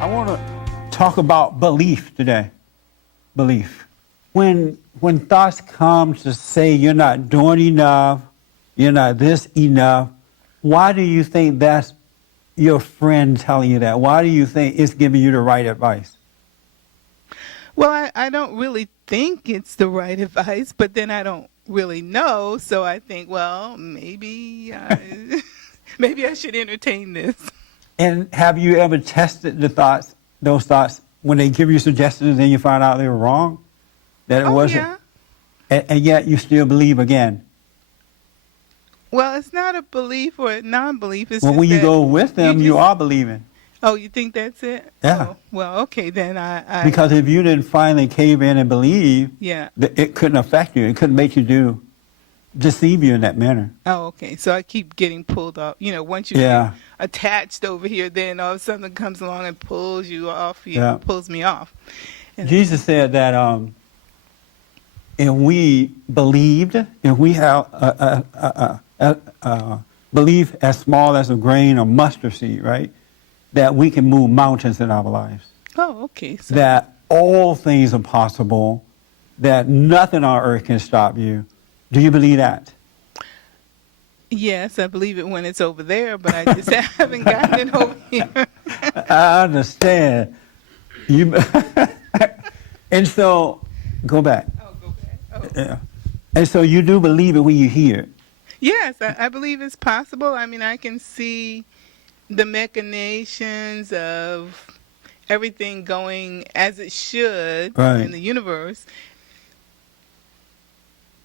I want to talk about belief today. Belief. When thoughts come to say you're not doing enough, you're not this enough, why do you think that's your friend telling you that? Why do you think it's giving you the right advice? Well, I don't really think it's the right advice, but then I don't really know. So I think, well, maybe maybe I should entertain this. And have you ever tested those thoughts, when they give you suggestions and then you find out they were wrong? That it wasn't? Yeah. And yet you still believe again? Well, it's not a belief or a non-belief. It's Well, just when you that go with them, you are believing. Oh, you think that's it? Yeah. Oh, well, okay, then I Because if you didn't finally cave in and believe, yeah. it couldn't affect you. It couldn't make you deceive you in that manner. Oh, okay. So I keep getting pulled off. You know, once you get attached over here, then all of a sudden it comes along and pulls you off. Pulls me off. And Jesus said that if we believed, if we have a belief as small as a grain of mustard seed, right, that we can move mountains in our lives. Oh, okay. So that all things are possible, that nothing on earth can stop you. Do you believe that? yes, I believe it when it's over there, but I just haven't gotten it over here. I understand. You and so go back. Oh, go back. Oh. Yeah. And so you do believe it when you hear it. Yes, I believe it's possible. I mean, I can see the machinations of everything going as it should in the universe,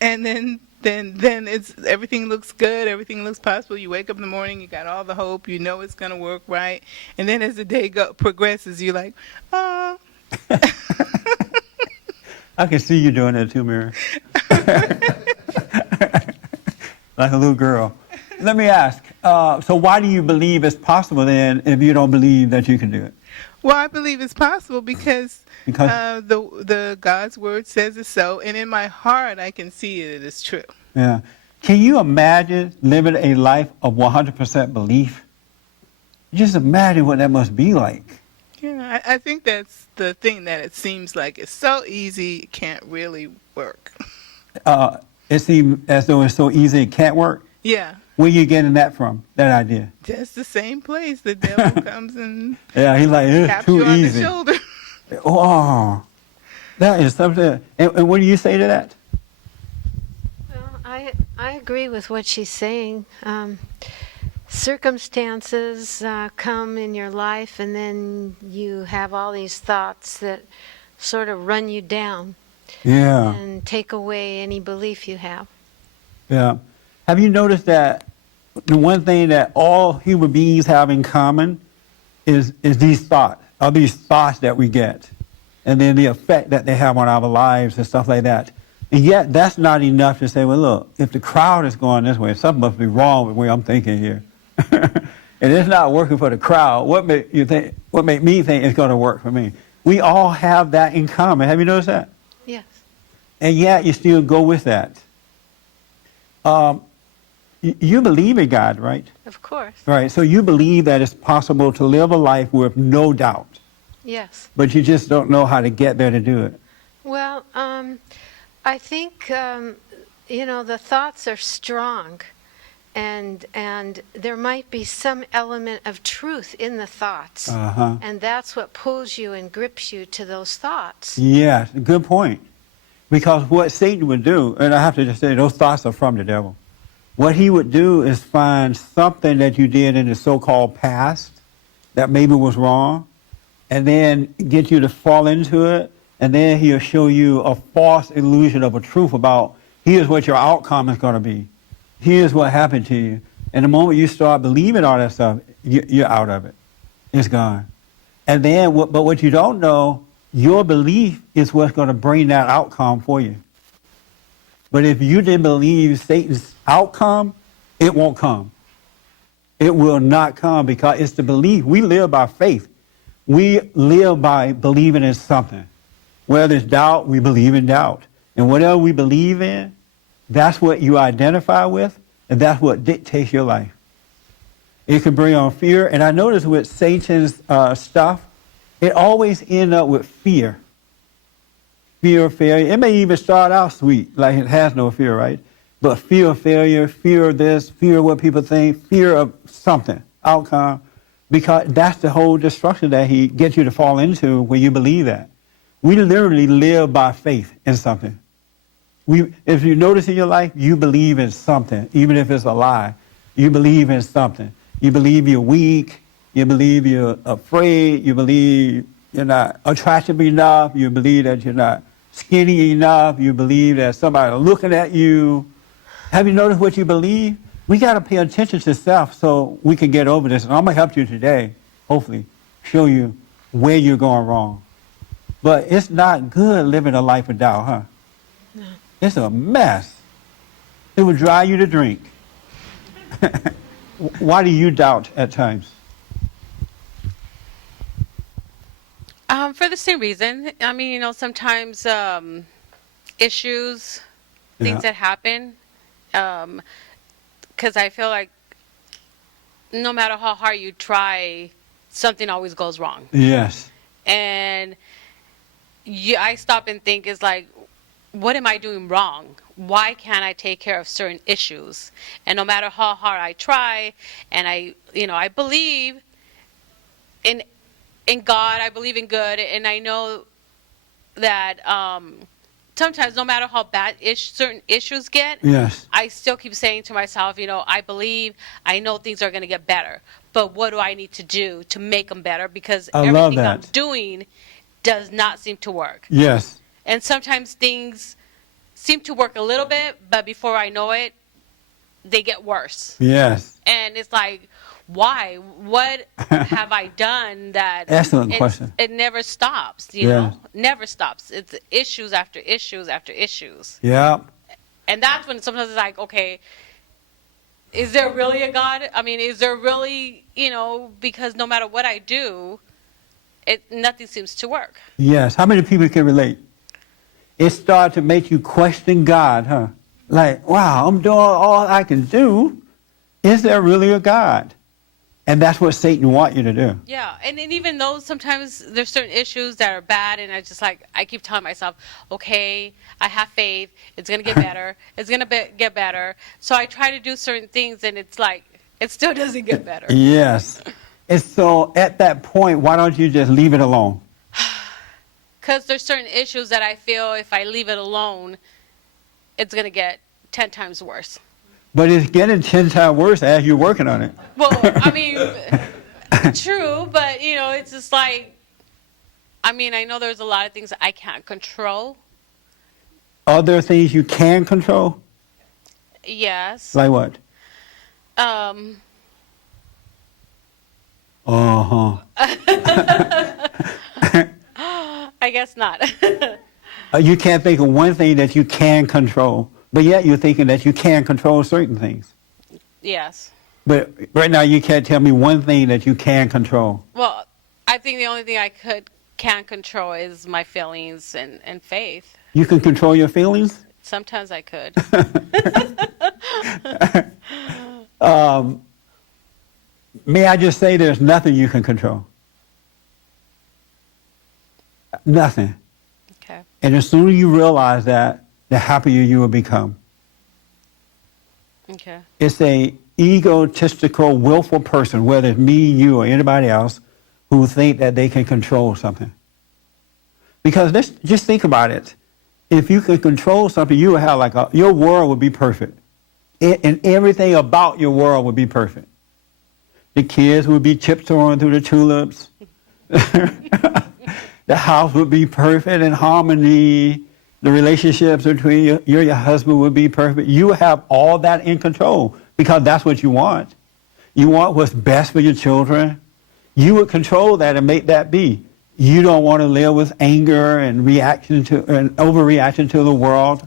and then it's everything looks good, everything looks possible. You wake up in the morning, you got all the hope, you know it's going to work right, and then as the day progresses, you're like, oh. I can see you doing that too, Mary. Like a little girl. Let me ask, so why do you believe it's possible then if you don't believe that you can do it? Well, I believe it's possible because the God's word says it's so, and in my heart I can see it is true. Yeah. Can you imagine living a life of 100% belief? Just imagine what that must be like. Yeah, I think that's the thing, that it seems like it's so easy, it can't really work. It seems as though it's so easy it can't work? Yeah. Where you getting that from, that idea? Just the same place. The devil comes and yeah, he's like, it's too easy. On the shoulder. Oh, that is something. And what do you say to that? Well, I agree with what she's saying. Circumstances come in your life, and then you have all these thoughts that sort of run you down. Yeah. And take away any belief you have. Yeah. Have you noticed that the one thing that all human beings have in common is these thoughts that we get, and then the effect that they have on our lives and stuff like that. And yet that's not enough to say, well, look, if the crowd is going this way, something must be wrong with the way I'm thinking here. And it's not working for the crowd. What make me think it's going to work for me? We all have that in common. Have you noticed that? Yes. And yet you still go with that. You believe in God, right? Of course. Right. So you believe that it's possible to live a life with no doubt. Yes. But you just don't know how to get there to do it. Well, I think, the thoughts are strong. And there might be some element of truth in the thoughts. Uh-huh. And that's what pulls you and grips you to those thoughts. Yeah, good point. Because what Satan would do, and I have to just say, those thoughts are from the devil. What he would do is find something that you did in the so-called past that maybe was wrong, and then get you to fall into it, and then he'll show you a false illusion of a truth about here's what your outcome is going to be. Here's what happened to you. And the moment you start believing all that stuff, you're out of it. It's gone. And then, but what you don't know, your belief is what's going to bring that outcome for you. But if you didn't believe Satan's outcome, it won't come. It will not come, because it's the belief. We live by faith. We live by believing in something. Where there's doubt, we believe in doubt. And whatever we believe in, that's what you identify with, and that's what dictates your life. It can bring on fear. And I notice with Satan's stuff, it always ends up with fear. Fear of failure. It may even start out sweet, like it has no fear, right? But fear of failure, fear of this, fear of what people think, fear of something, outcome, because that's the whole destruction that he gets you to fall into when you believe that. We literally live by faith in something. If you notice in your life, you believe in something, even if it's a lie. You believe in something. You believe you're weak. You believe you're afraid. You believe you're not attractive enough. You believe that you're not skinny enough. You believe that somebody's looking at you. Have you noticed what you believe? We got to pay attention to self so we can get over this. And I'm going to help you today, hopefully, show you where you're going wrong. But it's not good living a life of doubt, huh? No. It's a mess. It would drive you to drink. Why do you doubt at times? For the same reason. I mean, sometimes issues, things that happen, because I feel like no matter how hard you try, something always goes wrong. Yes. And I stop and think, is like, what am I doing wrong? Why can't I take care of certain issues? And no matter how hard I try, and I believe in God, I believe in good, and I know that sometimes no matter how bad certain issues get, Yes. I still keep saying to myself, I believe, I know things are going to get better, but what do I need to do to make them better? Because I love everything I'm that. doing does not seem to work. Yes. And sometimes things seem to work a little bit, but before I know it, they get worse. Yes. And it's like, why? What have I done that Excellent question. It never stops, you Yeah. know? Never stops. It's issues after issues after issues. Yeah. And that's when sometimes it's like, okay, is there really a God? I mean, is there really, because no matter what I do, nothing seems to work. Yes. How many people can relate? It started to make you question God, huh? Like, wow, I'm doing all I can do. Is there really a God? And that's what Satan wants you to do. Yeah, and even though sometimes there's certain issues that are bad, and I keep telling myself, okay, I have faith, it's going to get better, it's going to get better. So I try to do certain things, and it's like, it still doesn't get better. Yes. And so at that point, why don't you just leave it alone? Because there's certain issues that I feel if I leave it alone, it's going to get 10 times worse. But it's getting 10 times worse as you're working on it. Well, I mean, true, but, it's just like, I mean, I know there's a lot of things that I can't control. Are there things you can control? Yes. Like what? Uh-huh. I guess not. You can't think of one thing that you can control, but yet you're thinking that you can control certain things. Yes. But right now you can't tell me one thing that you can control. Well, I think the only thing I can control is my feelings and faith. You can control your feelings? Sometimes I could. May I just say there's nothing you can control? Nothing. Okay. And the sooner you realize that, the happier you will become. Okay. It's a egotistical, willful person, whether it's me, you, or anybody else, who think that they can control something. Because just think about it. If you could control something, you would have your world would be perfect. And everything about your world would be perfect. The kids would be tiptoeing through the tulips. The house would be perfect in harmony. The relationships between you and your husband would be perfect. You have all that in control because that's what you want. You want what's best for your children. You would control that and make that be. You don't want to live with anger and overreaction to the world.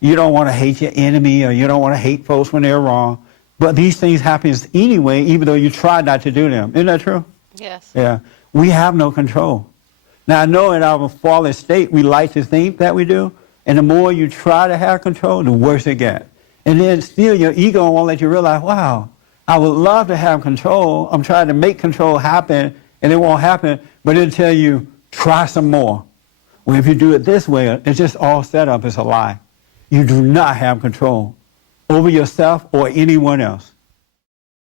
You don't want to hate your enemy, or you don't want to hate folks when they're wrong. But these things happen anyway, even though you try not to do them. Isn't that true? Yes. Yeah. We have no control. Now, I know in our fallen state, we like to think that we do. And the more you try to have control, the worse it gets. And then still your ego won't let you realize, wow, I would love to have control. I'm trying to make control happen, and it won't happen. But it'll tell you, try some more. Well, if you do it this way, it's just all set up. It's a lie. You do not have control over yourself or anyone else.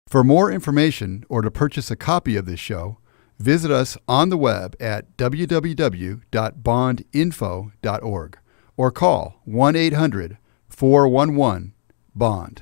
For more information or to purchase a copy of this show, visit us on the web at www.bondinfo.org or call 1-800-411-BOND.